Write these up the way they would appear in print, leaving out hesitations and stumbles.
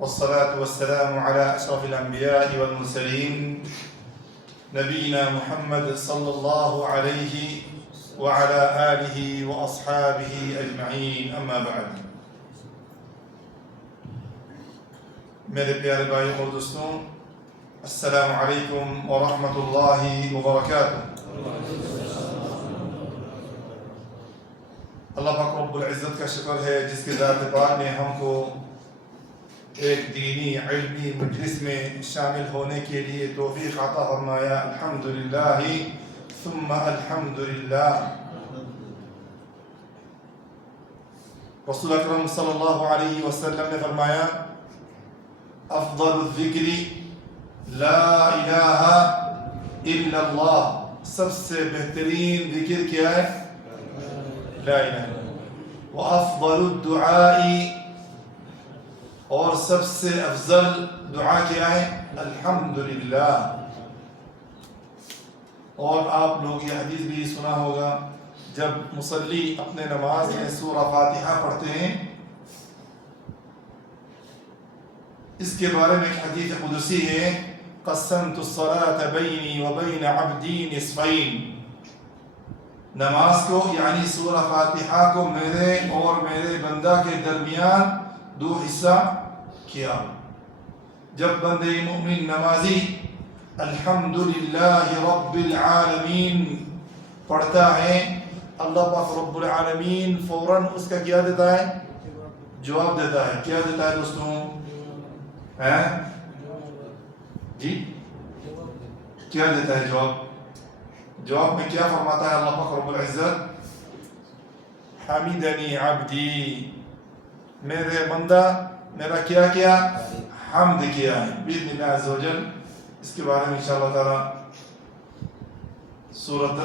والصلاة والسلام على أشرف الأنبياء والمرسلين نبينا محمد صلى الله عليه وعلى آله وأصحابه أجمعين أما بعد. میرے پیارے بھائیوں اور دوستوں، السلام علیکم ورحمۃ اللہ وبرکاتہ۔ اللہ پاک رب العزت کا شکر ہے جس کے ذات پاک نے ہم کو ایک دینی علمی مجلس میں شامل ہونے کے لیے توفیق عطا فرمایا۔ الحمدللہ ثم الحمدللہ۔ رسول اکرم صلی اللہ علیہ وسلم نے فرمایا، افضل الذکر لا الہ الا اللہ، سب سے بہترین ذکر کیا ہے؟ لا الہ الا اللہ۔ وافضل الدعاء، اور سب سے افضل دعا کیا ہے؟ الحمدللہ۔ اور آپ لوگ یہ حدیث بھی سنا ہوگا، جب مصلی اپنے نماز میں سورہ فاتحہ پڑھتے ہیں، اس کے بارے میں ایک حدیث قدسی ہے، قسمت الصلاة بینی وبین عبدی نصفین، نماز کو یعنی سورہ فاتحہ کو میرے اور میرے بندہ کے درمیان دو حصہ کیا۔ جب بندے مومن نمازی الحمدللہ رب العالمین پڑھتا ہے، اللہ پاک رب العالمین فوراً اس کا کیا دیتا ہے؟ جواب دیتا ہے۔ کیا دیتا ہے دوستوں؟ جی کیا دیتا ہے جواب؟ جواب میں کیا فرماتا ہے اللہ پاک رب العزت؟ حمیدنی عبدی، میرے بندہ میرا کیا کیا؟ حمد کیا ہے۔ باذن اللہ عز و جل اس کے بارے میں انشاءاللہ تعالی سورۃ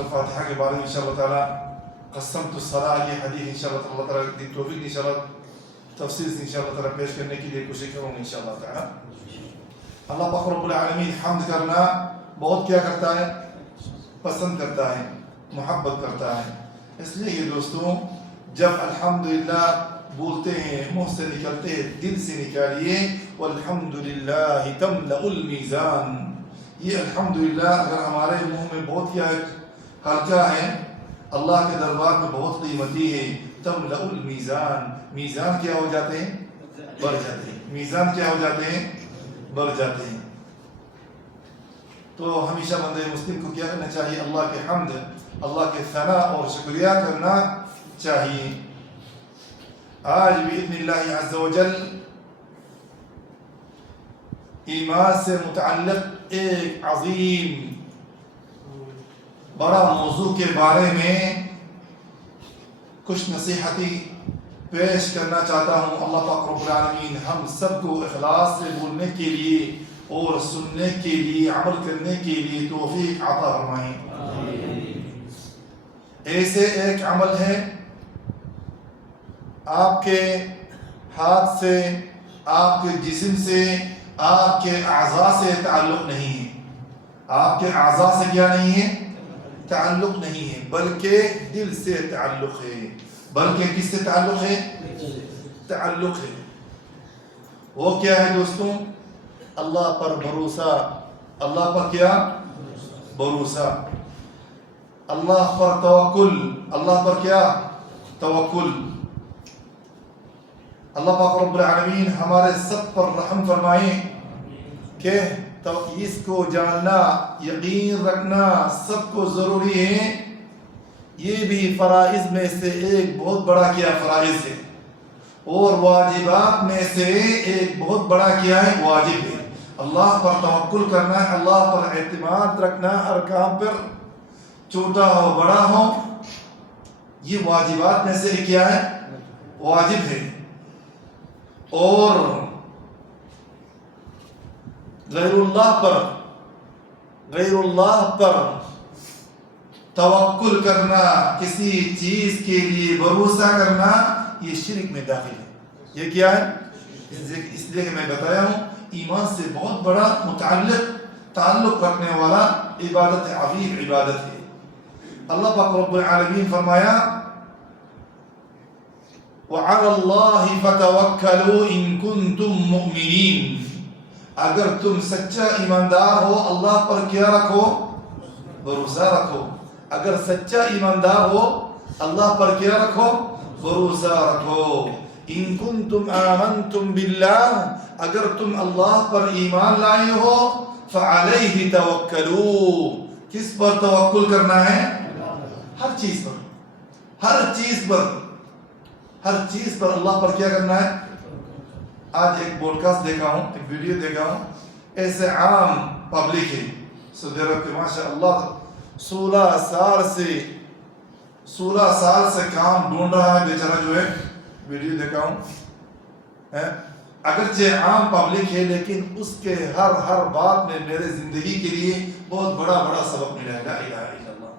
الفاتحہ کے بارے میں انشاءاللہ تعالی قسمت الصلاۃ، یہ حدیث انشاءاللہ اللہ تعالی دی توفیق انشاءاللہ تفصیل سے انشاءاللہ تعالی پیش کرنے کی لیے کوشش کروں گا انشاءاللہ تعالی۔ اللہ پاک رب العالمین حمد کرنا بہت کیا کرتا ہے؟ پسند کرتا ہے، محبت کرتا ہے۔ اس لیے یہ دوستوں، جب الحمدللہ بولتے ہیں، منہ سے نکلتے ہیں، دل سے نکالیے، والحمدللہ تملأ المیزان۔ یہ الحمدللہ اگر ہمارے منہ میں بہت کیا ہلکا ہے، اللہ کے دربار میں بہت قیمتی ہے۔ تملأ المیزان، میزان کیا ہو جاتے ہیں؟ بڑھ جاتے ہیں۔ میزان کیا ہو جاتے ہیں؟ بڑھ جاتے ہیں۔ تو ہمیشہ بندے مسلم کو کیا کرنا چاہیے؟ اللہ کے حمد، اللہ کے ثنا اور شکریہ کرنا چاہیے۔ آج باذن اللہ عز و جل ایمان سے متعلق ایک عظیم بڑا موضوع کے بارے میں کچھ نصیحتی پیش کرنا چاہتا ہوں۔ اللہ پاک رب العالمین ہم سب کو اخلاص سے بولنے کے لیے اور سننے کے لیے، عمل کرنے کے لیے توفیق عطا فرمائیں۔ ایسے ایک عمل ہے آپ کے ہاتھ سے، آپ کے جسم سے، آپ کے اعضاء سے تعلق نہیں ہے۔ آپ کے اعضاء سے کیا نہیں ہے؟ تعلق نہیں ہے، بلکہ دل سے تعلق ہے۔ بلکہ کس سے تعلق ہے؟ تعلق ہے۔ وہ کیا ہے دوستوں؟ اللہ پر بھروسہ۔ اللہ پر کیا؟ بھروسہ۔ اللہ پر توکل۔ اللہ پر کیا؟ توکل۔ اللہ پاک رب العالمین ہمارے سب پر رحم فرمائیں کہ اس کو جاننا، یقین رکھنا سب کو ضروری ہے۔ یہ بھی فرائض میں سے ایک بہت بڑا کیا فرائض ہے، اور واجبات میں سے ایک بہت بڑا کیا ہے؟ واجب ہے۔ اللہ پر توکل کرنا، اللہ پر اعتماد رکھنا، ہر کام پر چھوٹا ہو بڑا ہو، یہ واجبات میں سے کیا ہے؟ واجب ہے۔ اور غیر اللہ پر توکل کرنا، کسی چیز کے لیے بھروسہ کرنا، یہ شرک میں داخل ہے۔ یہ کیا ہے؟ اس لیے میں بتایا ہوں، ایمان سے بہت بڑا تعلق رکھنے والا عبادت ہے، عظیم عبادت ہے۔ اللہ پاک رب العالمین فرمایا وَعَلَى اللَّهِ فَتَوَكَّلُوا إِن كُنتُم مُؤْمِنِينَ. اگر تم سچا ایماندار ہو اللہ پر کیا رکھو؟ بھروسہ رکھو. اگر سچا ایماندار ہو اللہ پر کیا رکھو؟ بھروسہ رکھو. ان کنتم آمنتم باللہ، اگر تم اللہ پر ایمان لائے ہو، فعلیہ توکلوا، کس پر توکل کرنا ہے؟ ہر چیز پر، ہر چیز پر، ہر چیز پر اللہ پر کیا کرنا ہے؟ آج ایک بوڈ کاسٹ دیکھا ہوں، ایک ویڈیو دیکھا ہوں، ایسے عام پبلک ہے سعودی عرب کے، ماشاء اللہ 16 سال سے کام ڈھونڈ رہا ہے بیچارہ جو ہے، ویڈیو دیکھا ہوں. اگرچہ عام پبلک ہے لیکن اس کے ہر بات میں میرے زندگی کے لیے بہت بڑا سبق ملا ہے. لا الہ الا اللہ.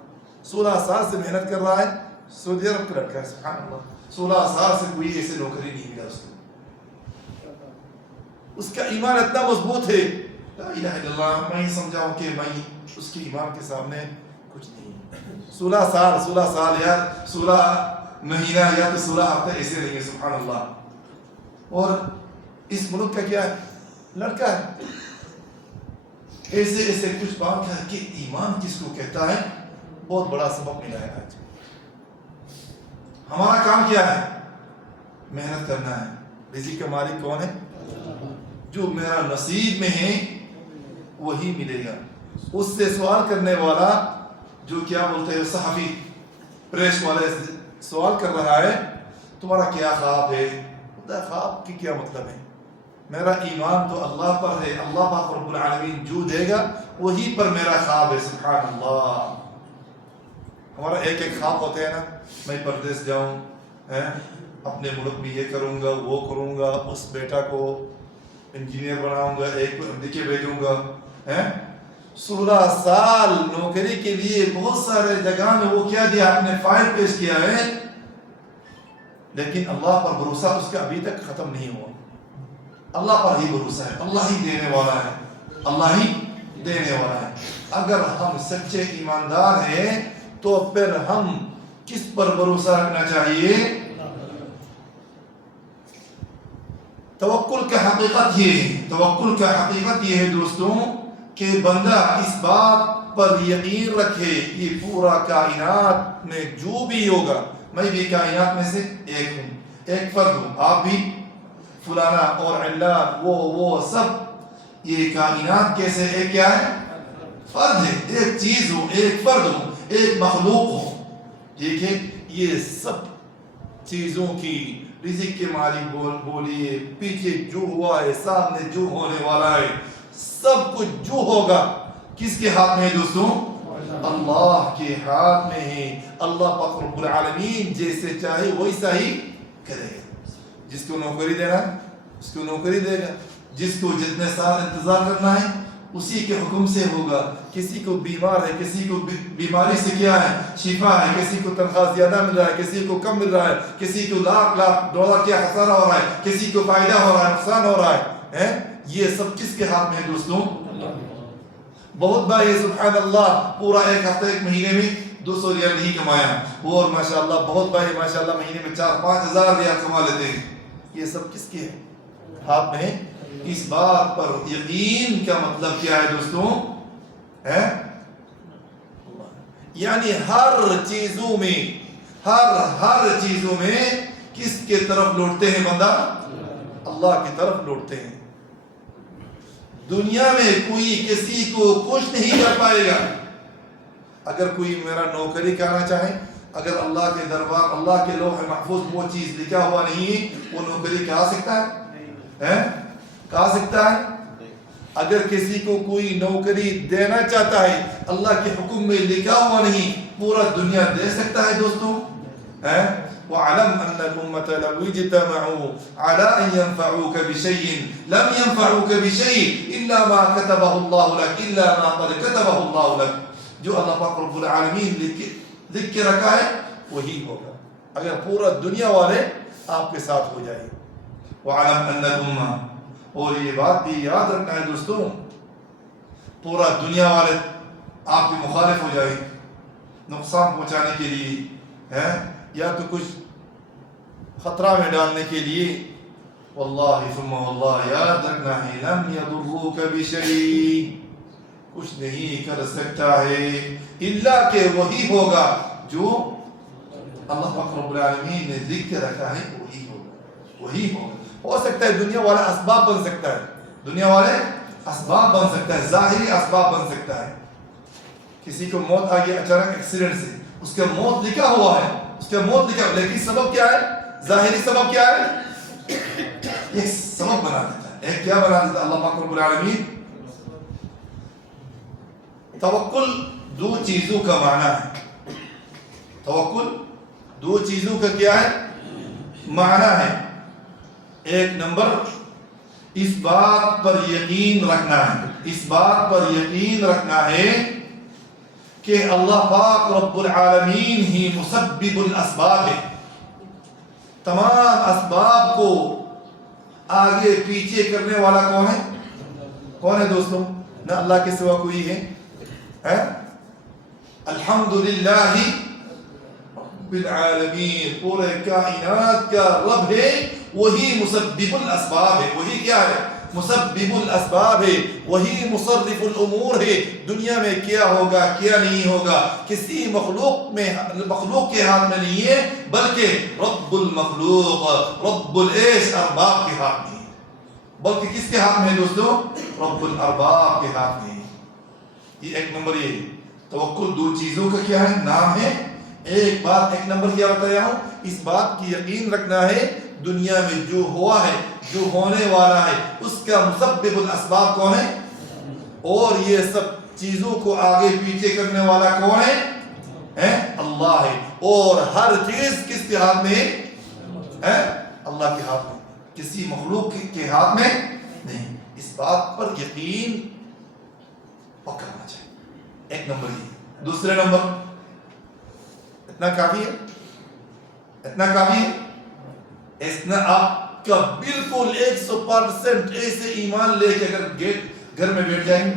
16 سال سے محنت کر رہا ہے، سعودی عرب کا لڑکا ہے، سبحان اللہ. 16 سال سے کوئی ایسے نوکری نہیں ملا اس کو. اس کا ایمان اتنا مضبوط ہے، لا الہ الا اللہ. میں ہی سمجھاؤں کہ میں اس کے ایمان کے سامنے کچھ نہیں. 16 سال یا 16 مہینہ یا تو 16 ہفتے ایسے نہیں ہے، سبحان اللہ. اور اس ملک کا کیا ہے؟ لڑکا ہے. ایسے کچھ بات ہے کہ ایمان کس کو کہتا ہے، بہت بڑا سبق ملا ہے آج. ہمارا کام کیا ہے؟ محنت کرنا ہے. رزق کا مالک کون ہے؟ جو میرا نصیب میں ہے وہی ملے گا. اس سے سوال کرنے والا جو کیا بولتے ہیں صحافی، پریس والے سوال کر رہا ہے تمہارا کیا خواب ہے؟ خواب کی کیا مطلب ہے؟ میرا ایمان تو اللہ پر ہے، اللہ پاک رب العالمین جو دے گا وہی پر میرا خواب ہے. سبحان اللہ. ہمارا ایک خواب ہوتا ہے نا، میں پردیس جاؤں، اپنے ملک میں یہ کروں گا وہ کروں گا، اس بیٹا کو انجینئر بناؤں گا، ایک کو امریکہ بھیجوں گا. 16 سال نوکری کے لیے بہت سارے جگہ میں وہ کیا دیا، اپنے فائل پیش کیا ہے، لیکن اللہ پر بھروسہ اس کا ابھی تک ختم نہیں ہوا. اللہ پر ہی بھروسہ ہے، اللہ ہی دینے والا ہے، اللہ ہی دینے والا ہے. اگر ہم سچے ایماندار ہیں تو پھر ہم کس پر بھروسہ رکھنا چاہیے؟ توکل کا حقیقت یہ ہے، توکل کا حقیقت یہ ہے دوستوں کہ بندہ اس بات پر یقین رکھے یہ پورا کائنات میں جو بھی ہوگا، میں بھی کائنات میں سے ایک ہوں، ایک فرد ہوں، آپ بھی فلانا اور علان وہ سب، یہ کائنات کیسے ایک کیا ہے؟ فرد ہے، ایک چیز ہو، ایک فرد ہو، ایک مخلوق ہو. ٹھیک ہے، یہ سب چیزوں کی رزق کے مالک بولیے، پیچھے جو ہوا ہے، سامنے جو ہونے والا ہے، سب کچھ جو ہوگا کس کے ہاتھ میں ہے دوستوں؟ اللہ کے ہاتھ میں ہے. اللہ پاک رب العالمین جیسے چاہے ویسا ہی کرے گا. جس کو نوکری دینا ہے اس کو نوکری دے گا، جس کو جتنے سال انتظار کرنا ہے اسی کے حکم سے ہوگا. کسی کو بیمار ہے، کسی کو بیماری سے کیا ہے؟ شفا ہے. کسی کو تنخواہ زیادہ مل رہا ہے، کسی کو کم مل رہا ہے، کسی کو لاکھ ڈالر کیا خسارہ ہو رہا ہے، کسی کو فائدہ ہو رہا ہے، نقصان ہو رہا ہے. یہ سب کس کے ہاتھ میں ہے دوستوں؟ بہت بھائی سبحان اللہ پورا ایک ہفتہ ایک مہینے میں 200 ریال نہیں کمایا، اور ماشاءاللہ بہت بھائی ماشاءاللہ مہینے میں 4-5 ہزار ریال کما لیتے ہیں. یہ سب کس کے ہاتھ میں ہے؟ اس بات پر یقین کا مطلب کیا ہے دوستوں؟ یعنی ہر چیزوں میں کس کے طرف لوٹتے ہیں بندہ؟ اللہ کی طرف لوٹتے ہیں. دنیا میں کوئی کسی کو خوش نہیں کر پائے گا. اگر کوئی میرا نوکری کرنا چاہے، اگر اللہ کے دربار، اللہ کے لوح محفوظ وہ چیز لکھا ہوا نہیں ہے، وہ نوکری کہا سکتا ہے؟ کہا سکتا ہے؟ اگر کسی کو کوئی نوکری دینا چاہتا ہے، اللہ کے حکم میں لکھا ہوا نہیں، پورا دنیا دے سکتا ہے دوستوں؟ وَعَلَمْ أَنَّ الْأُمَّةَ لَوْ اجْتَمَعُوا عَلَىٰ أَن يَنفَعُوكَ بِشَيْءٍ لَمْ يَنفَعُوكَ بِشَيْءٍ إِلَّا مَا كَتَبَهُ اللَّهُ لَكَ إِلَّا مَا قَدْ كَتَبَهُ اللَّهُ لَكَ. جو اللہ پاک رب العالمین لکھ کے رکھا ہے وہی ہوگا، اگر پورا دنیا والے آپ کے ساتھ ہو جائے. وَعَلَمْ أَنَّ الْأُمَّةَ، اور یہ بات بھی یاد رکھنا ہے دوستوں، پورا دنیا والے آپ کے مخالف ہو جائے نقصان پہنچانے کے لیے، یا تو کچھ خطرہ میں ڈالنے کے لیے واللہ ثم واللہ یاد رکھنا ہے لم یضروک بشیء، کچھ نہیں کر سکتا ہے الا کہ وہی ہوگا جو اللہ پاک رب العالمین نے ذکر رکھا ہے، وہی ہوگا، وہی ہوگا۔ ہو سکتا ہے دنیا والا اسباب بن سکتا ہے، دنیا والے اسباب بن سکتا ہے، ظاہری اسباب بن سکتا ہے۔ کسی کو موت آ گئی اچانک ایکسیڈنٹ سے، اس کا موت لکھا ہوا ہے، اس کا موت لکھا، لیکن سبب کیا ہے؟ ظاہری سبب کیا ہے؟ یہ سبب بنا دیتا ہے۔ ایک کیا بنا دیتا ہے اللہ پاک رب العالمین؟ توکل دو چیزوں کا معنی ہے، توکل دو چیزوں کا کیا ہے؟ معنی ہے۔ ایک نمبر اس بات پر یقین رکھنا ہے، اس بات پر یقین رکھنا ہے کہ اللہ پاک رب العالمین ہی مسبب الاسباب ہے۔ تمام اسباب کو آگے پیچھے کرنے والا کون ہے؟ کون ہے دوستوں؟ نہ اللہ کے سوا کوئی ہے؟ الحمدللہ رب العالمین، پورے کائنات کا رب ہے، وہی مسبب الاسباب ہے۔ وہی کیا ہے؟ مسبب الاسباب ہے، وہی مصرف الامور ہے۔ دنیا میں کیا ہوگا کیا نہیں ہوگا کسی مخلوق کے ہاتھ میں نہیں ہے، بلکہ رب المخلوق رب الارباب کے ہاتھ میں ہے۔ بلکہ کس کے ہاتھ میں ہے دوستو؟ رب الارباب کے ہاتھ میں ہے۔ یہ ایک نمبر یہ ہے۔ توکل دو چیزوں کا کیا ہے؟ نام ہے۔ ایک بات، ایک نمبر کیا بتایا ہوں؟ اس بات کی یقین رکھنا ہے دنیا میں جو ہوا ہے، جو ہونے والا ہے، اس کا مسبب الاسباب کون ہے؟ اور یہ سب چیزوں کو آگے پیچھے کرنے والا کون ہے؟ اللہ ہے۔ اور ہر چیز کس کے ہاتھ میں ہے؟ اللہ کے ہاتھ میں، کسی مخلوق کے ہاتھ میں نہیں۔ اس بات پر یقین پکا ہونا چاہیے۔ ایک نمبر یہ۔ دوسرے نمبر، اتنا کافی ہے؟ اتنا کافی ہے؟ اتنا آپ کا بالکل 100% ایسے ایمان لے کے اگر گھر میں بیٹھ جائیں گے،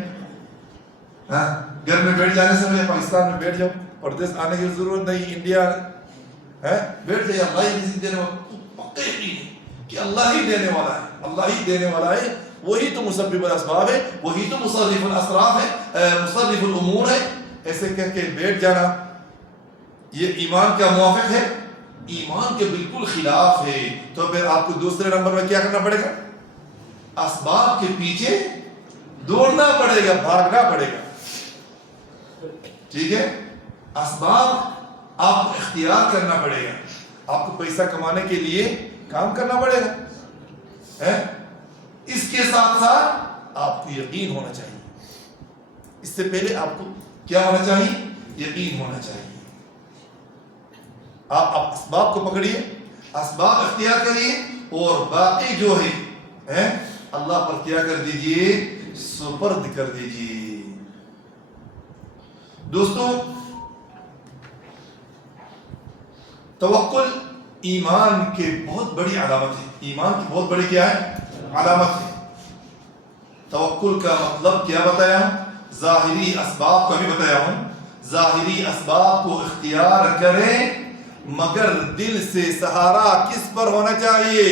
گھر میں بیٹھ جانے سے پاکستان میں بیٹھ جاؤ، پردیس آنے کی ضرورت نہیں، انڈیا بیٹھ جائے، اللہ ہی رزق دینے والا، پکا یقین ہے کہ اللہ ہی دینے والا ہے، اللہ ہی دینے والا ہے، وہی تو مسبب الاسباب ہے، وہی تو مصرف الاسراف ہے، مصرف الامور ہے۔ ایسے کہہ کے بیٹھ جانا یہ ایمان کا موافق ہے؟ ایمان کے بالکل خلاف ہے۔ تو پھر آپ کو دوسرے نمبر میں کیا کرنا پڑے گا؟ اسباب کے پیچھے دوڑنا پڑے گا، بھاگنا پڑے گا، ٹھیک ہے؟ اسباب آپ کو اختیار کرنا پڑے گا، آپ کو پیسہ کمانے کے لیے کام کرنا پڑے گا۔ اس کے ساتھ ساتھ آپ کو یقین ہونا چاہیے، اس سے پہلے آپ کو کیا ہونا چاہیے؟ یقین ہونا چاہیے۔ آپ اسباب کو پکڑیے، اسباب اختیار کریے، اور باقی جو ہے اللہ پر کیا کر دیجئے؟ سپرد کر دیجئے۔ دوستوں، توکل ایمان کے بہت بڑی علامت ہے، ایمان کی بہت بڑی کیا ہے؟ علامت ہے۔ توکل کا مطلب کیا بتایا ہوں؟ ظاہری اسباب کا بھی بتایا ہوں۔ ظاہری اسباب کو اختیار کریں، مگر دل سے سہارا کس پر ہونا چاہیے؟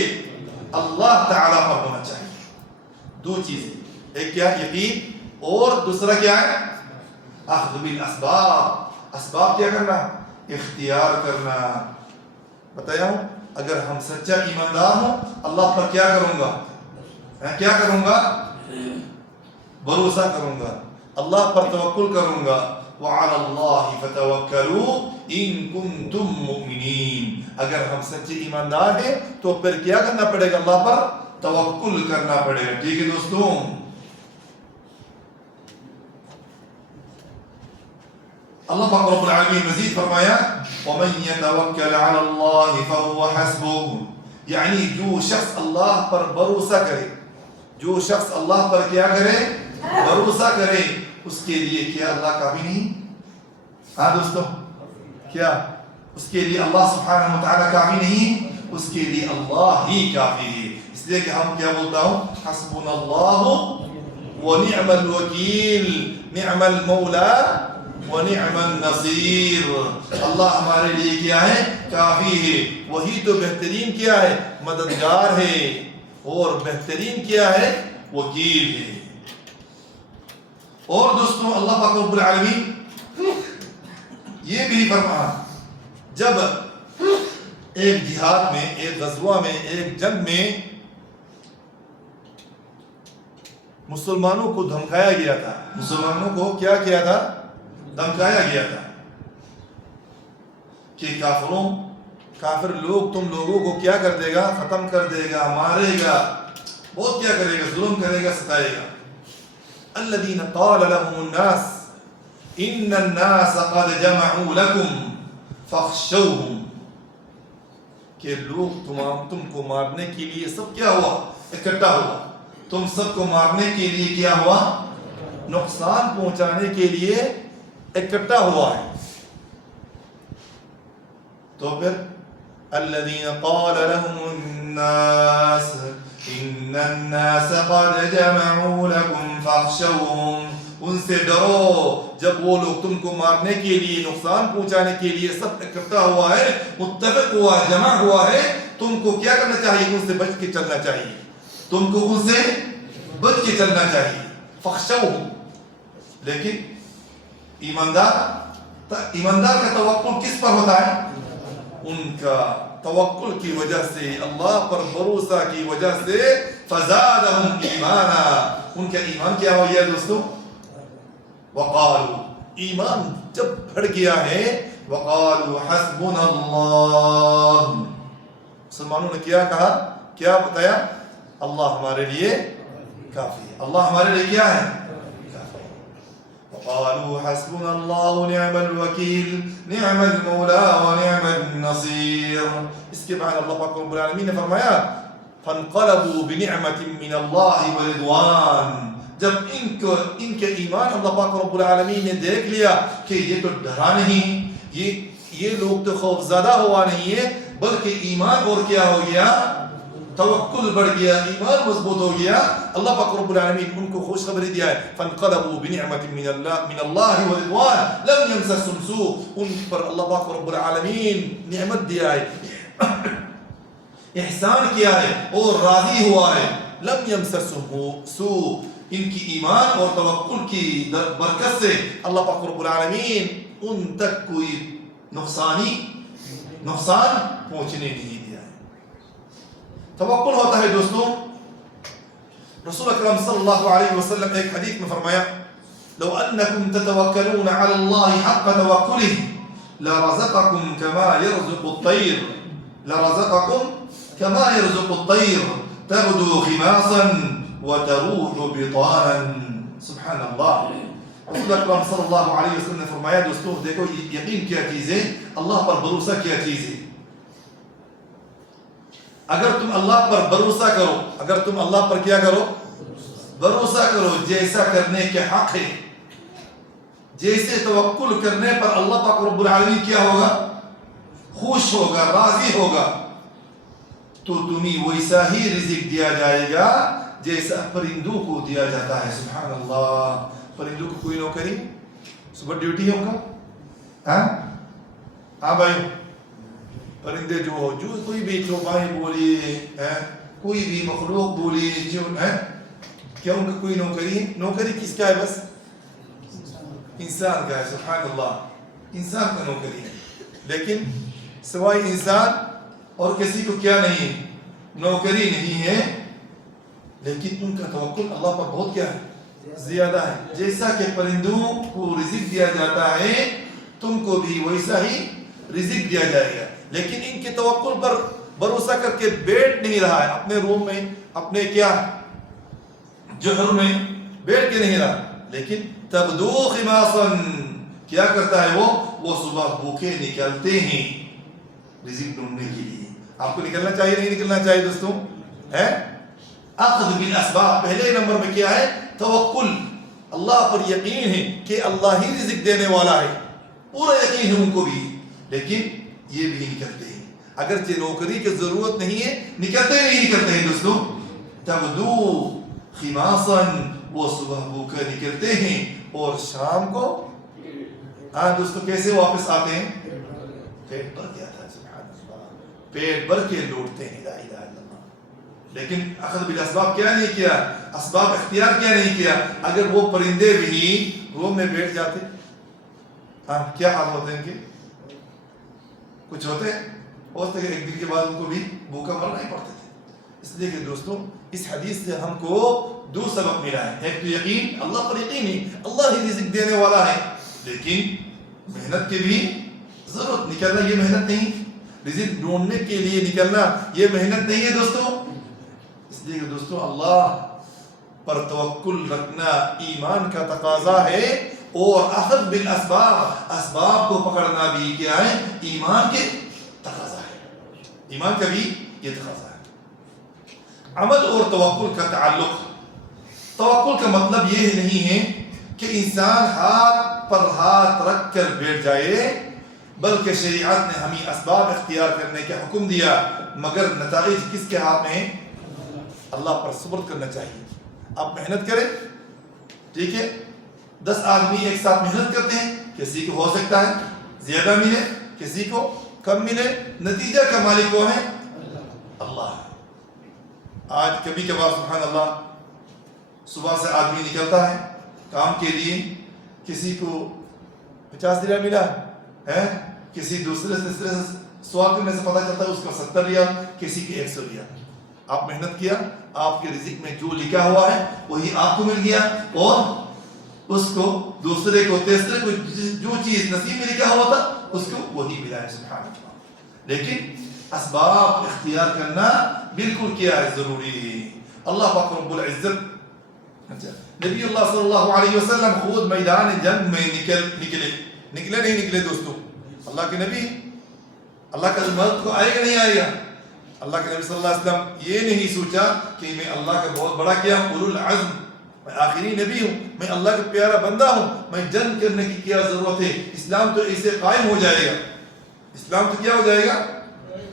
اللہ تعالیٰ پر ہونا چاہیے۔ دو چیزیں، ایک کیا؟ یقین، اور دوسرا کیا ہے؟ اخذ بالاسباب، اسباب کیا کرنا؟ اختیار کرنا۔ بتایا ہوں اگر ہم سچا ایماندار ہوں، اللہ پر کیا کروں گا؟ کیا کروں گا؟ بھروسہ کروں گا، اللہ پر توکل کروں گا۔ وَعَلَى اللَّهِ فَتَوَكَّلُوا إِن كُنتُم مُؤْمِنِينَ۔ اگر ہم سچے ایماندار ہیں تو پھر کیا کرنا پڑے گا؟ اللہ پر توکل کرنا پڑے گا، ٹھیک ہے دوستوں؟ اللہ پاک رب العالمین مزید فرمایا وَمَن يَتَوَكَّلْ عَلَى اللَّهِ فَهُوَ حَسْبُهُ، یعنی جو شخص اللہ پر بھروسہ کرے، جو شخص اللہ پر کیا کرے؟ بھروسہ کرے، اس کے لیے کیا اللہ کافی نہیں؟ ہاں دوستو، کیا اس کے لیے اللہ سبحانہ وتعالی کافی نہیں؟ اس کے لیے اللہ ہی کافی ہے۔ اس لیے کہ ہم کیا بولتا ہوں؟ حسبنا اللہ ونعم الوکیل، نعم المولا وَنِعْمَ النَّصِيرُ. اللہ ہمارے لیے کیا ہے؟ کافی ہے. وہی تو بہترین کیا ہے؟ مددگار ہے. اور بہترین کیا ہے؟ وکیل ہے. اور دوستوں اللہ پاک رب العالمین یہ بھی فرمایا جب ایک جہاد میں، ایک غزوہ میں، ایک جنگ میں مسلمانوں کو دھمکایا گیا تھا. مسلمانوں کو کیا کیا تھا؟ دھمکایا گیا تھا کہ کافر لوگ تم لوگوں کو کیا کر دے گا؟ ختم کر دے گا، مارے گا، بہت کیا کرے گا؟ ظلم کرے گا، ستائے گا. الذين قال لهم الناس ان الناس قد جمعوا لكم فاخشوهم. کہ لوگ تم کو مارنے کے لیے سب کیا ہوا؟ اکٹھا ہوا. تم سب کو مارنے کے لیے کیا ہوا؟ نقصان پہنچانے کے لیے اکٹھا ہوا ہے. تو پھر الذين قال لهم الناس ان الناس قد جمعوا لكم فاخشوهم. ان سے ڈرو. جب وہ لوگ تم کو مارنے کے لیے، نقصان پہنچانے کے لیے سب اکٹھا ہوا ہے، متفق ہوا ہے، جمع ہوا ہے، تم کو کیا کرنا چاہیے؟ ان سے بچ کے چلنا چاہیے. تم کو ان سے بچ کے چلنا چاہیے. فاخشوهم. لیکن ایماندار کا توکل کس پر ہوتا ہے؟ ان کا توکل کی وجہ سے، اللہ پر بھروسہ کی وجہ سے فزادہم ایمانا. ان کا ایمان کیا ہو گیا دوستو؟ وقالوا. ایمان جب بڑھ گیا ہے، وقالوا حسبنا اللہ. مسلمانوں نے کیا کہا؟ کیا بتایا؟ اللہ ہمارے لیے کافی ہے. اللہ ہمارے لیے کیا ہے؟ کافی ہے. وقالوا حسبنا اللہ نعم الوکیل نعم المولا ونعم النصیر. اس کے بعد اللہ پاک رب العالمین نے فرمایا فانقلبوا بنعمت من اللہ ورضوان. جب ان کے ایمان اللہ پاک رب العالمین نے دیکھ لیا کہ یہ تو ڈرا نہیں، یہ لوگ تو خوف زدہ ہوا نہیں ہے، بلکہ ایمان اور کیا ہو گیا؟ توکل بڑھ گیا، ایمان مضبوط ہو گیا. اللہ پاک رب العالمین ان کو خوشخبری دیا ہے فانقلبوا بنعمت من اللہ ورضوان لم يمسسهم سوء. ان پر اللہ پاک رب العالمین نعمت دیا ہے، احسان کیا ہے اور راضی ہوا ہے. لم يمسسهم سوء. ان کی ایمان اور توکل کی برکت سے اللہ پاک رب العالمین ان تک کوئی نقصان پہنچنے نہیں دیا ہے. توکل ہوتا ہے دوستوں. رسول اکرم صلی اللہ علیہ وسلم ایک حدیث میں فرمایا لو انکم تتوکلون علی اللہ حق توکلہ لرزقکم کما یرزق الطیر تغدو خماصا وتروح بطانا. سبحان اللہ. رسول اکرم صلی اللہ علیہ وسلم نے فرمایا دوستوں دیکھو یقین کیا چیز ہے، اللہ پر بھروسہ کیا چیز ہے. اگر تم اللہ پر بھروسہ کرو، اگر تم اللہ پر کیا کرو؟ بھروسہ کرو. جیسا کرنے کے حق ہے، جیسے توکل کرنے پر اللہ پاک رب العالمین کیا ہوگا؟ خوش ہوگا، راضی ہوگا. تو تمہیں ویسا ہی رزق دیا جائے گا جیسا پرندوں کو دیا جاتا ہے. سبحان اللہ. پرندوں کو کوئی نوکری صبح ڈیوٹی ہے ان کا؟ ہاں بھائی، پرندے جو کوئی بھی چوپائی بولی، کوئی بھی مخلوق بولی، جو ہے کیا ان کا کوئی نوکری ہے؟ نوکری کس کا ہے؟ بس انسان کا ہے. سبحان اللہ. انسان کا نوکری ہے. لیکن سوائے انسان اور کسی کو کیا نہیں؟ نوکری نہیں ہے. لیکن ان کا توکل اللہ پر بہت کیا ہے؟ زیادہ ہے. جیسا کہ پرندوں کو رزق دیا جاتا ہے تم کو بھی ویسا ہی رزق دیا جائے گا. لیکن ان کے توکل پر بھروسہ کر کے بیٹھ نہیں رہا ہے اپنے روم میں، اپنے کیا جوہر میں بیٹھ کے نہیں رہا. لیکن تبدو خماصا. کیا کرتا ہے وہ صبح بھوکے نکلتے ہیں رزق ڈھونڈنے کے لیے. آپ کو نکلنا چاہیے نہیں نکلنا چاہیے دوستوں؟ اخذ بالاسباب. پہلے نمبر میں کیا ہے؟ توکل. اللہ پر یقین ہے کہ اللہ ہی رزق دینے والا ہے، پورا یقین ہے ان کو بھی. لیکن یہ بھی نکلتے ہیں اگرچہ نوکری کی ضرورت نہیں ہے، نکلتے ہیں دوستوں. تبدو خماصا. وہ صبح بھوکے نکلتے ہیں اور شام کو ہاں دوستو کیسے واپس آتے ہیں؟ پیٹ بھر کے آتا ہے، سبحان اللہ، پیٹ بھر کے لوٹتے ہیں، لا الہ الا اللہ۔ لیکن اخذ بالاسباب کیا نہیں کیا، اسباب اختیار کیا نہیں کیا۔ اگر وہ پرندے بھی روم میں بیٹھ جاتے، ہاں کیا حال ہوتے ہیں ان کے؟ کچھ ہوتے ہیں، ہوتے کہ ایک دن کے بعد ان کو بھی بھوکا مرنا ہی پڑتے تھے۔ اس لیے کہ دوستو اس حدیث سے ہم کو دو سبق ملا ہے، ایک تو یقین، اللہ پر یقین ہے، اللہ ہی رزق دینے والا ہے، لیکن محنت کی بھی ضرورت، نکلنا یہ محنت نہیں، رزق ڈھونڈنے کے لیے نکلنا یہ محنت نہیں ہے دوستو۔ اس لیے کہ دوستو اللہ پر توکل رکھنا ایمان کا تقاضا ہے، اور اخذ بالاسباب، اسباب کو پکڑنا بھی کیا ہے، ایمان کے تقاضا ہے، ایمان کا بھی یہ تقاضا ہے۔ عمل اور توکل کا تعلق، توکل کا مطلب یہ نہیں ہے کہ انسان ہاتھ پر ہاتھ رکھ کر بیٹھ جائے، بلکہ شریعت نے ہمیں اسباب اختیار کرنے کا حکم دیا، مگر نتائج کس کے ہاتھ میں ہیں؟ اللہ پر صبر کرنا چاہیے۔ آپ محنت کریں، ٹھیک ہے، 10 آدمی ایک ساتھ محنت کرتے ہیں، کسی کو ہو سکتا ہے زیادہ ملے، کسی کو کم ملے، نتیجہ کا مالک کون ہے؟ اللہ ہے۔ آج کبھی کبھار سبحان اللہ صبح سے آدمی نکلتا ہے کام کے لیے، کسی کو 50 درہم ملا ہے، کسی دوسرے سے سوال کرنے سے پتہ چلتا ہے اس کا 70 ریال، کسی کے 100 ریال۔ آپ محنت کیا، آپ کے رزق میں جو لکھا ہوا ہے وہی آپ کو مل گیا، اور اس کو دوسرے کو تیسرے کو جو چیز نصیب میں لکھا ہوا تھا اس کو وہی ملا ہے، سبحان اللہ۔ لیکن اسباب اختیار کرنا بالکل کیا ہے، ضروری۔ اللہ پاک رب العزت، نبی اللہ صلی اللہ علیہ وسلم خود میدان جنگ میں نکلے نہیں دوستو، اللہ کے نبی، اللہ کا مدد کو آئے گا نہیں آئے گا؟ اللہ کے نبی صلی اللہ علیہ وسلم یہ نہیں سوچا کہ میں اللہ کا بہت بڑا کیا ہوں، اولو العزم، میں آخری نبی ہوں، میں اللہ کا پیارا بندہ ہوں، میں جنگ کرنے کی کیا ضرورت ہے، اسلام تو اسے قائم ہو جائے گا، اسلام تو کیا ہو جائے گا،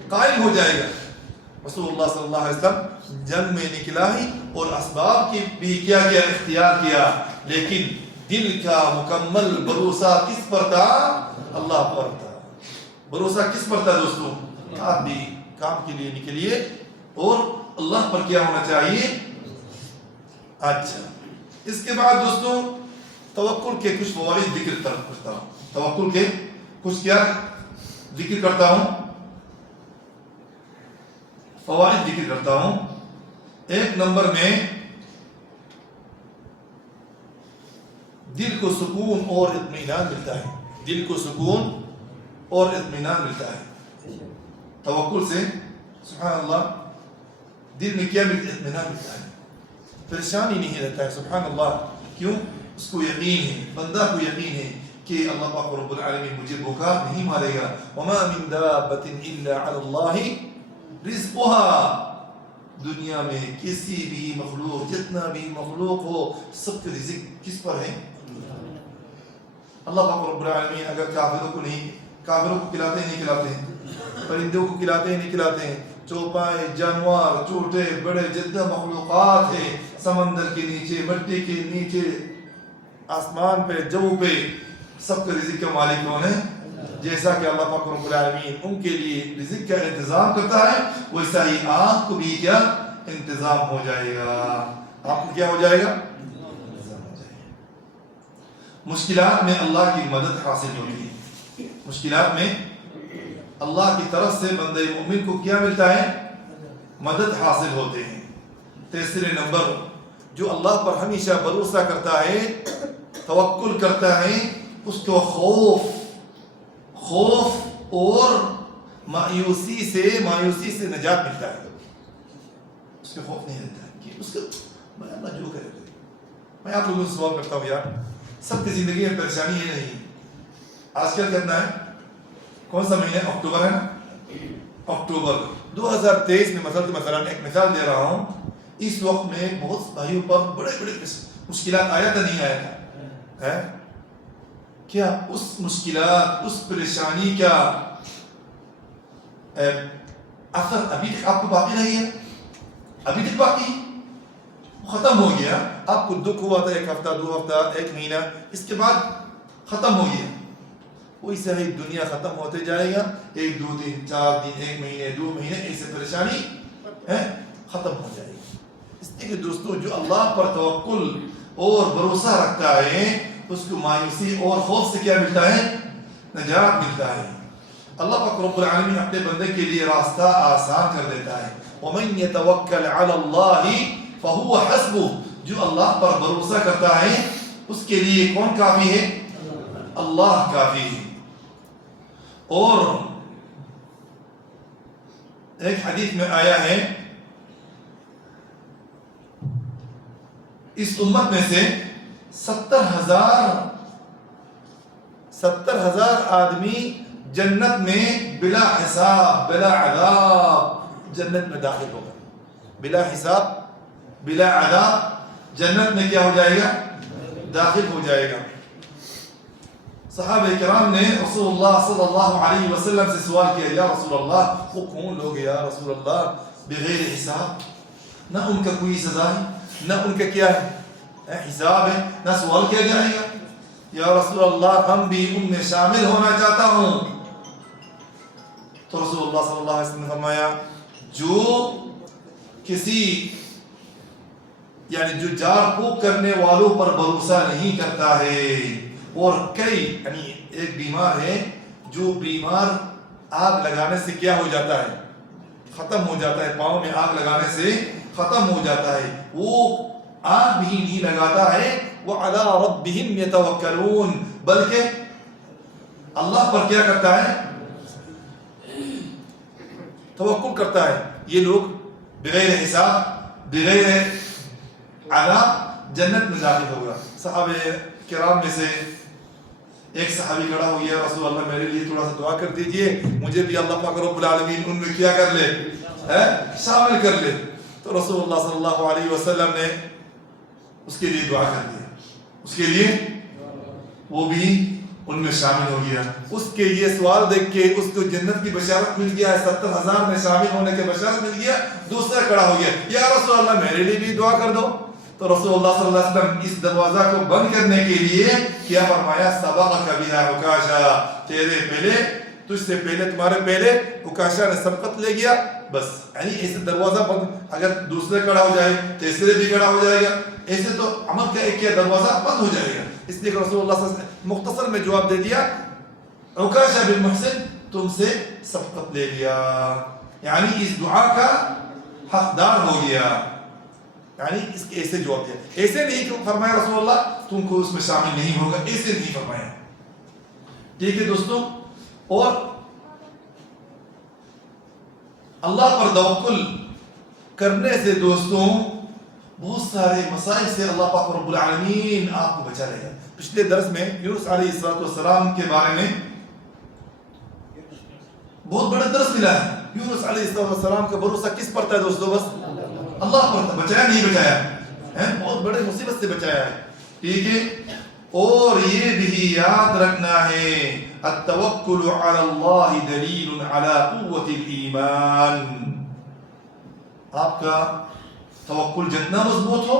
قائم ہو جائے گا۔ رسول اللہ صلی اللہ علیہ وسلم جنگ میں نکلا ہی اور اسباب کی بھی کیا اختیار کیا، لیکن دل کا مکمل بھروسہ کس پر تھا؟ اللہ پر تھا۔ بھروسہ کس پر تھا دوستو؟ آپ بھی کام کے لیے نکلیے اور اللہ پر کیا ہونا چاہیے۔ اچھا، اس کے بعد دوستو توکل کے کچھ فوائد ذکر کرتا ہوں، توکل کے کچھ کیا ذکر کرتا ہوں، فوائد ذکر کرتا ہوں۔ ایک نمبر میں دل کو سکون اور اطمینان ملتا ہے، دل کو سکون اور اطمینان ملتا ہے توکل سے، سبحان اللہ، دل میں کیا ملتا ہے؟ اطمینان ملتا ہے، پریشانی نہیں رہتا ہے، سبحان اللہ۔ کیوں؟ اس کو یقین ہے، بندہ کو یقین ہے کہ اللہ پاک رب العالمین مجھے بھوکا نہیں مارے گا، وما من دابۃ الا علی اللہ رزقها۔ دنیا میں کسی بھی مخلوق، جتنا بھی مخلوق ہو، سب کا رزق کس پر ہے؟ اللہ پاک رب العالمین اگر کافروں کو نہیں، کافروں کو کھلاتے نہیں کھلاتے ہیں، پرندوں کو کھلاتے نہیں کھلاتے ہیں، چوپائے، جانور، چھوٹے بڑے جتنے مخلوقات ہیں، سمندر کے نیچے، مٹی کے نیچے، آسمان پہ، جو پہ، سب کا رزق کا مالک کون ہے؟ جیسا کہ اللہ پاک رب العالمین ان کے لیے رزق کا انتظام کرتا ہے، ویسا ہی آپ کو بھی کیا انتظام ہو جائے گا، آپ کو کیا ہو جائے گا؟ انتظام ہو جائے گا۔ مشکلات میں اللہ کی مدد حاصل ہوتی ہے، مشکلات میں اللہ کی طرف سے بندے مومن کو کیا ملتا ہے؟ مدد حاصل ہوتے ہیں۔ تیسرے نمبر، جو اللہ پر ہمیشہ بھروسہ کرتا ہے، توکل کرتا ہے، اس کو خوف اور مایوسی سے نجات ملتا ہے، اس کو خوف نہیں رہتا ہے کہ اس کو میں اللہ جو کرے گا۔ میں آپ لوگوں سے سوال کرتا ہوں یار، سب کی زندگی میں پریشانی ہے نہیں؟ آج کل کرنا ہے، کون سا مہینہ؟ اکتوبر ہے نا، اکتوبر 2023 میں مثلا ایک مثال دے رہا ہوں، اس وقت میں بہت بھائیوں پر بڑے مشکلات آیا تھا نہیں آیا تھا؟ کیا اس مشکلات، اس پریشانی کا اثر ابھی تک آپ کو باقی نہیں ہے؟ ابھی تک باقی ختم ہو گیا؟ آپ کو دکھ ہوا تھا 1 ہفتہ، 2 ہفتہ، 1 مہینہ، اس کے بعد ختم ہو گیا، ویسے ہی دنیا ختم ہوتے جائے گا، 1 2 3 4 دن، 1 مہینے 2 مہینے، ایسے پریشانی ختم ہو جائے گی۔ اس لیے کہ دوستوں جو اللہ پر توکل اور بھروسہ رکھتا ہے اس کو مایوسی اور خوف سے کیا ملتا ہے؟ نجات ملتا ہے۔ اللہ پاک رب العالمین اپنے بندے کے لیے راستہ آسان کر دیتا ہے۔ وَمَن يَتَوَكَّلْ عَلَى اللَّهِ فَهُوَ حَسْبُهُ، جو اللہ پر بھروسہ کرتا ہے اس کے لیے کون کافی ہے؟ اللہ کافی ہے۔ اور ایک حدیث میں آیا ہے اس امت میں سے 70,000 آدمی جنت میں بلا حساب بلا عذاب جنت میں داخل ہوگا۔ بلا حساب بلا عذاب جنت میں کیا ہو جائے گا؟ داخل ہو جائے گا۔ صحابہ کرام نے رسول اللہ صلی اللہ علیہ وسلم سے سوال کیا، یا رسول اللہ وہ کون لوگ یا رسول اللہ بغیر حساب، نہ ان کا کوئی سزا ہے نہ ان کا کیا ہے حساب ہے، نہ سوال کیا جائے گا؟ یا رسول اللہ ہم بھی ان میں شامل ہونا چاہتا ہوں۔ تو رسول اللہ صلی اللہ علیہ وسلم نے فرمایا جو کسی یعنی جو جار پھونک کرنے والوں پر بھروسہ نہیں کرتا ہے، اور کئی یعنی ایک بیمار ہے جو بیمار آگ لگانے سے کیا ہو جاتا ہے؟ ختم ہو جاتا ہے، پاؤں میں آگ لگانے سے ختم ہو جاتا ہے، وہ آگ بھی نہیں لگاتا ہے، وَعَلَىٰ رَبِّهِمْ يَتَوَكَّلُونَ، بلکہ اللہ پر کیا کرتا ہے؟ توکل کرتا ہے۔ یہ لوگ بغیر حساب بغیر عذاب جنت میں داخل ہوگا۔ صحابہ کرام میں سے ایک صحابی کھڑا ہو گیا، رسول اللہ میرے لیے تھوڑا سا دعا کر دیجئے، مجھے بھی اللہ پاک رب العالمین ان میں کیا کر لے، شامل کر لے۔ تو رسول اللہ صلی اللہ علیہ وسلم نے اس کے لیے دعا کر دیا، اس کے لیے وہ بھی ان میں شامل ہو گیا۔ اس کے یہ سوال دیکھ کے اس کو جنت کی بشارت مل گیا، 70,000 میں شامل ہونے کے بشارت مل گیا۔ دوسرا کھڑا ہو گیا، یا رسول اللہ میرے لیے بھی دعا کر دو۔ تو رسول اللہ صلی اللہ علیہ وسلم اس دروازہ کو بند کرنے کے لیے کیا فرمایا؟ سبقک بہا عکاشہ، تیرے پہلے تجھ سے پہلے تمہارے پہلے عکاشہ نے سبقت لے گیا، بس یعنی ایسے دروازہ بند، اگر دوسرے کھڑا ہو جائے تیسرے بھی کھڑا ہو جائے گا، ایسے تو عمل کا ایک کیا دروازہ بند ہو جائے گا۔ اس لیے رسول اللہ صلی اللہ علیہ وسلم مختصر میں جواب دے دیا، عکاشہ بن محسن تم سے سبقت لے لیا، یعنی اس دعا کا حقدار ہو گیا، یعنی اس کے ایسے جواب دیا۔ ایسے نہیں کہ فرمایا رسول اللہ تم کو اس میں شامل نہیں ہوگا، ایسے نہیں فرمایا۔ ٹھیک ہے دوستوں، اور اللہ پر توکل کرنے سے دوستوں بہت سارے مسائل سے اللہ پاک رب العالمین آپ کو بچا لے گا۔ پچھلے درس میں یونس علیہ السلام کے بارے میں بہت بڑا درس ملا ہے۔ یونس علیہ السلام کا بھروسہ کس پر تھا دوستوں؟ بس اللہ پر تھا، بچایا نہیں بچایا، بہت بڑے مصیبت سے بچایا ہے۔ ٹھیک ہے، اور یہ بھی یاد رکھنا ہے التوکل علی اللہ دلیل علی قوت الایمان، آپ کا توکل جتنا مضبوط ہو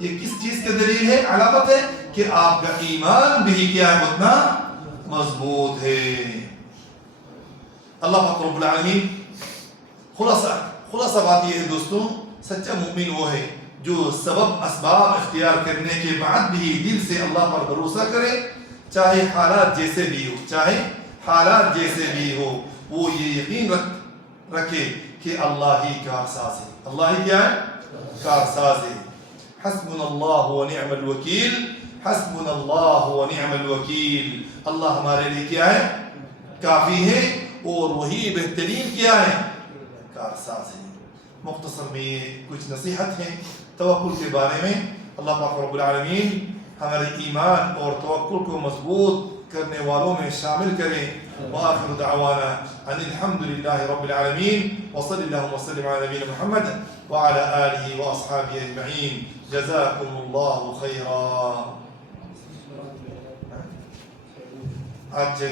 یہ کس چیز کا دلیل ہے، علامت ہے کہ آپ کا ایمان بھی کیا ہے، اتنا مضبوط ہے۔ اللہ پاک رب العالمین خلاصہ بات یہ ہے دوستوں، سچا مومن وہ ہے جو سبب اسباب اختیار کرنے کے بعد بھی دل سے اللہ پر بھروسہ کرے، چاہے حالات جیسے بھی ہو، چاہے حالات جیسے بھی ہو، وہ یہ یقین رکھے کہ اللہ ہی کارساز ہے، اللہ ہی کیا ہے، کارساز ہے۔ حسبنا اللہ و نعم الوکیل، حسبنا اللہ و نعم الوکیل، اللہ ہمارے لیے کیا ہے، کافی ہے، اور وہی بہترین کیا ہے، کارساز ہے۔ مختصر میں کچھ نصیحت ہے توکل کے بارے میں۔ اللہ پاک رب العالمین ہمارے ایمان اور توکل کو مضبوط کرنے والوں میں شامل کریں۔ وآخر دعوانا ان الحمد للہ رب العالمین، وصلی اللہ وسلم علی نبینا محمد وعلى آلہ واصحابہ اجمعین، جزاکم اللہ خیرا۔ آج